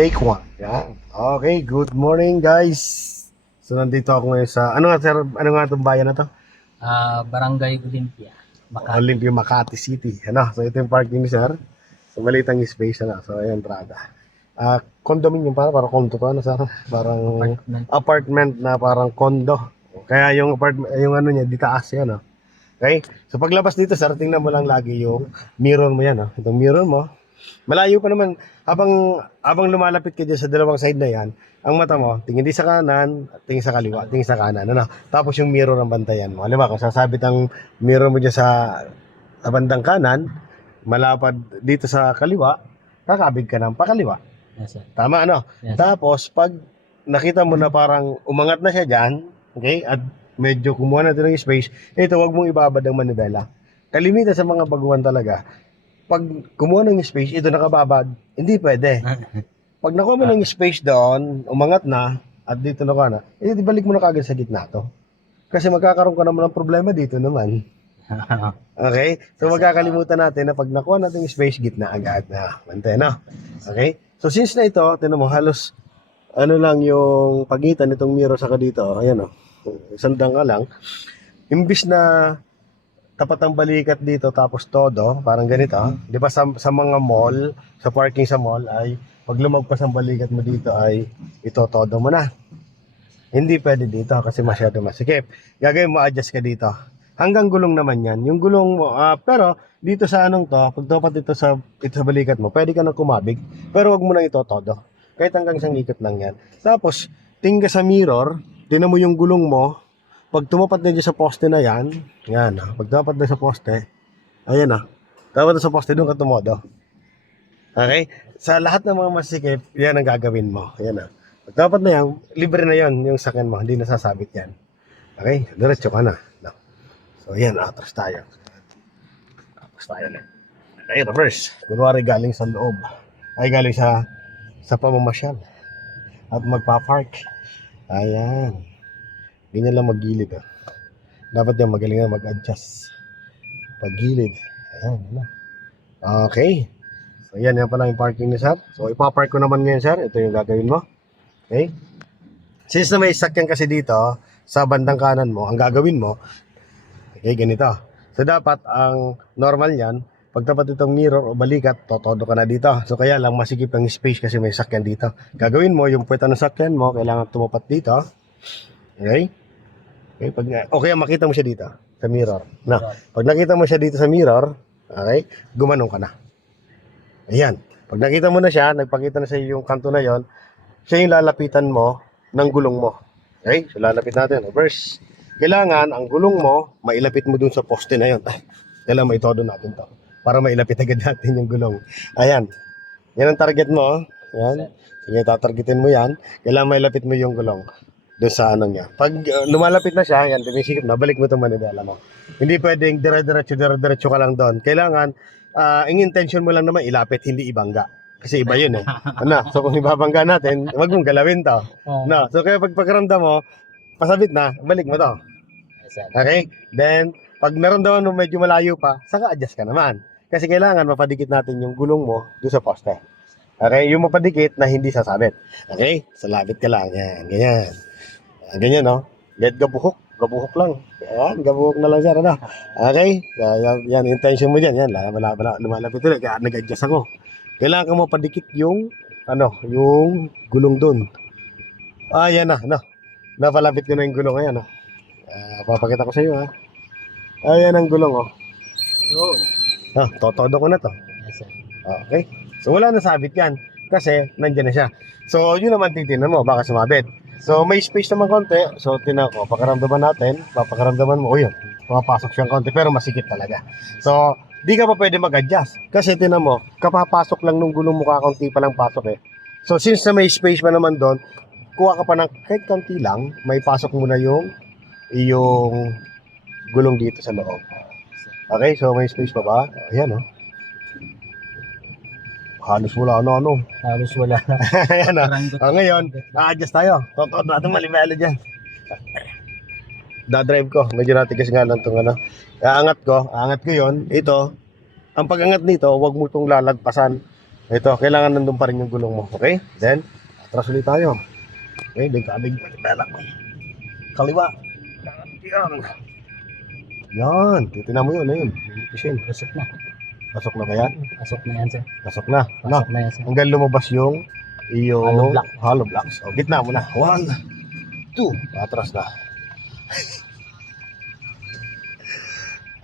Take one. Yan. Okay, good morning guys. So nandito ako ngayon sa ano nga sir, ano nga itong bayan na to? Barangay Olympia, Makati. Olympia, Makati City. Ano? So ito yung parking ni sir. So malitang space na. So ayan, Prada. Condominium parang condo pa ano sir? Parang Apartment. apartment na parang condo. Kaya yung apartment, yung ano niya, di taas yan, no? Okay? So paglabas dito sir, tingnan mo lang lagi yung mirror mo yan, no? Itong mirror mo. Malayo pa naman habang lumalapit ka dyan sa dalawang side na yan, ang mata mo tingin di sa kanan, tingin sa kaliwa, tingin sa kanan, ano? Tapos yung mirror ang bantayan mo. Halimbawa, kung sasabit ang mirror mo dyan sa bandang kanan, malapad dito sa kaliwa, kakabig ka ng pakaliwa. Yes, sir. Tama, ano? Yes. Tapos, pag nakita mo na parang umangat na siya dyan, okay, at medyo kumuha na ito ng space, ito, wag mong ibabad ang manibela. Kalimitan sa mga baguhan talaga, pag kumuha ng space, ito nakababad, hindi pwede. Pag nakuha mo ng space doon, umangat na, at dito na ka na, balik mo na kagad sa gitna to. Kasi magkakaroon ka naman ng problema dito naman. Okay? So magkakalimutan natin na pag nakuha natin yung space, gitna agad na. Mante, no? Okay? So since na ito, tinan mo, halos ano lang yung pagitan nitong mirror saka dito, ayan o, isang dangka lang. Imbis na tapat ang balikat dito tapos todo, parang ganito. Di ba sa mga mall, sa parking sa mall ay pag lumagpas ang balikat mo dito ay ito todo mo na. Hindi pwede dito kasi masyado masikip. Gagawin mo, adjust ka dito. Hanggang gulong naman yan. Yung gulong mo, pero dito sa anong to, pag dapat ito sa balikat mo, pwede ka nang kumabig. Pero wag mo na ito todo. Kahit hanggang isang ikot lang yan. Tapos, tingga sa mirror, tinan mo yung gulong mo. Pag tumapat na dyan sa poste na yan, yan, pag tumapat na sa poste, ayan tumapat na sa poste, doon ka tumodo. Okay? Sa lahat ng mga masikip, yan ang gagawin mo. Ayan Pag tumapat na yan, libre na yon yung sakyan mo, hindi nasasabit yan. Okay? Diretso ka na. No. So, yan, atras tayo. Atras tayo na. Okay, reverse. Kunwari galing sa loob. Ay, galing sa pamamasyal. At magpa-park. Ayan. Ganyan lang mag-gilid. Dapat yan magaling na mag-adjust. Pag-gilid. Ayan. Okay. So yan pala yung parking ni sir. So ipapark ko naman ngayon sir. Ito yung gagawin mo. Okay. Since na may sakyan kasi dito, sa bandang kanan mo, ang gagawin mo, okay, ganito. So dapat ang normal yan, pag tapat itong mirror o balikat, totodo ka na dito. So kaya lang masikip ang space kasi may sakyan dito. Gagawin mo, yung puweta ng sakyan mo, kailangan tumapat dito. Okay? Okay, makita mo siya dito sa mirror. Na, pag nakita mo siya dito sa mirror, okay, gumanong ka na. Ayan. Pag nakita mo na siya, nagpakita na sa yung kanto na yon, siya yung lalapitan mo ng gulong mo. Okay? So lalapit natin. First, kailangan ang gulong mo, mailapit mo dun sa poste na yon. Kailangan maitodo natin to. Para mailapit agad natin yung gulong. Ayan. Yan ang target mo. Yan. Sige, tatargetin mo yan. Kailangan mailapit mo yung gulong doon sa ano niya. Pag lumalapit na siya, yan, tumisikip na, balik mo itong manibela mo. Hindi pwedeng dire-diretso ka lang doon. Kailangan, ang intention mo lang naman ilapit, hindi ibangga. Kasi iba yun eh. Ano? So kung ibabangga natin, wag mong galawin to. No? So kaya pag pagkaramdam mo, pasabit na, balik mo to. Yes, sir. Okay? Then, pag naramdaman mo medyo malayo pa, saka adjust ka naman. Kasi kailangan mapadikit natin yung gulong mo doon sa poste. Okay? Yung mapadikit na hindi sasabit. Okay? So labit ka lang. Yan. Ganyan. Ganyan, no? Get gabuhok. Gabuhok lang. Yan, gabuhok na lang siya, ano? Okay? Yan, intention mo dyan. Yan, lumalapit ulit. Kaya nag-adjust ako. Kailangan kang mapadikit yung, yung gulong dun. Yan na, no? Napalapit ko na yung gulong. Ayan, no? Papakita ko sa iyo, ha? Ayan ang gulong, oh. Yun. Totodo ko na to. Yes, sir. Okay? So, wala na sabit yan. Kasi, nandyan na siya. So, yun naman titinan mo, baka sumabit. So, may space naman konti. So, tinan ko, pakaramdaman natin. Papakaramdaman mo, yun. Pumapasok siyang konti, pero masikip talaga. So, di ka pa pwede mag-adjust. Kasi tinan mo, kapapasok lang nung gulong mo, kakaunti pa lang pasok eh. So, since na may space pa naman doon, kuha ka pa ng kahit konti lang, may pasok mo na yung gulong dito sa loob. Okay, so may space pa ba? Ayan, oh. Halos wala, Halos wala na. Ayan, oh. Karanggot. Ngayon, adjust tayo. Totoo natin malimelo dyan. Dadrive ko. Medyo natigas nga lang itong ano. Aangat ko yon. Ito, ang pag-angat nito, huwag mo itong lalagpasan. Ito, kailangan nandun pa rin yung gulong mo. Okay? Then, atras ulit tayo. Okay, then kabig manibela ko. Kaliwa. Yan. Yan. Titignan mo yun. Ayun. Isin. Pasok na. Pasok na ba yan? Pasok na yan, sir. Pasok na. No? Pasok na yan, sir. Hanggang lumabas yung Hollow block. hollow blocks. O, gitna mo na. 1, 2. Atras na.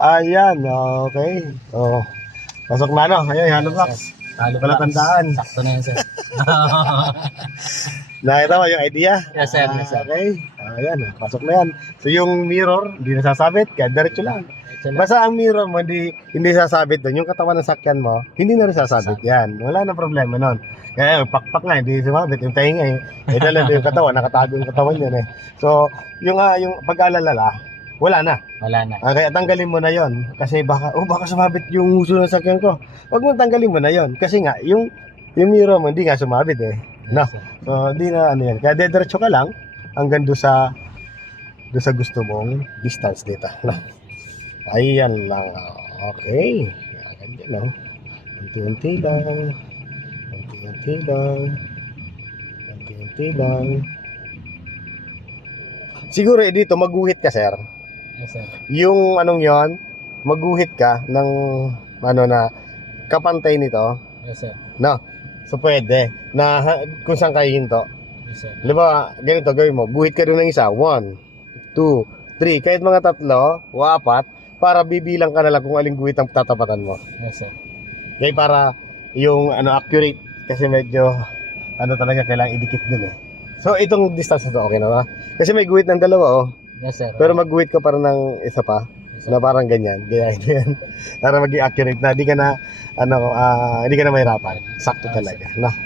Ayan. Okay. Oh. Pasok na, no? Ayan, hollow blocks. Hollow Wala blocks. tandaan. Sakto na yan, sir. Nakita mo yung idea? Yes, sir. Yes, sir. Okay. Ayan. Pasok na yan. So, yung mirror, hindi nasasabit. Kaya diretso lang. Ito lang. Basta ang mirror mo, hindi sasabit doon. Yung katawan ng sakyan mo, hindi na rin sasabit yan. Wala na problema nun. Kaya yung pakpak nga, hindi sumabit. Yung tainga eh. Eh, dala yung katawan. Nakatago yung katawan yan eh. So, yung pag-alalala, wala na. Wala na. Kaya tanggalin mo na yon. Kasi baka sumabit yung uso ng sakyan ko. Huwag mo tanggalin mo na yon. Kasi nga, yung mirror mo, hindi nga sumabit eh. No. Yes, sir. So, hindi na ano yan. Kaya dediretso ka lang hanggang doon sa gusto mong distance dito. No? Ayan lang. Okay. Ganyan lang. Unti-unti lang. Unti-unti lang. Unti-unti lang. Siguro dito maguhit ka, sir. Yes, sir. Yung anong yon, maguhit ka ng na kapantay nito. Yes, sir. No. So pwede na kung saan kayo hinto. Yes, sir. Diba, ganito gawin mo. Guhit ka rin ng isa. 1, 2, 3. Kahit mga 3 o 4, para bibilang ka na lang kung aling guhit ang tatapatan mo. Yes, sir. Kaya para yung accurate. Kasi medyo talaga kailangan idikit dun eh. So itong distance na to, okay na ba? Kasi may guhit ng dalawa oh. Yes, sir. Pero magguhit ka pa rin ng isa pa. Yes, sir. Na parang ganyan. Ganyan yan. Para maging accurate na. Hindi ka na mahirapan. Sakto talaga. Na.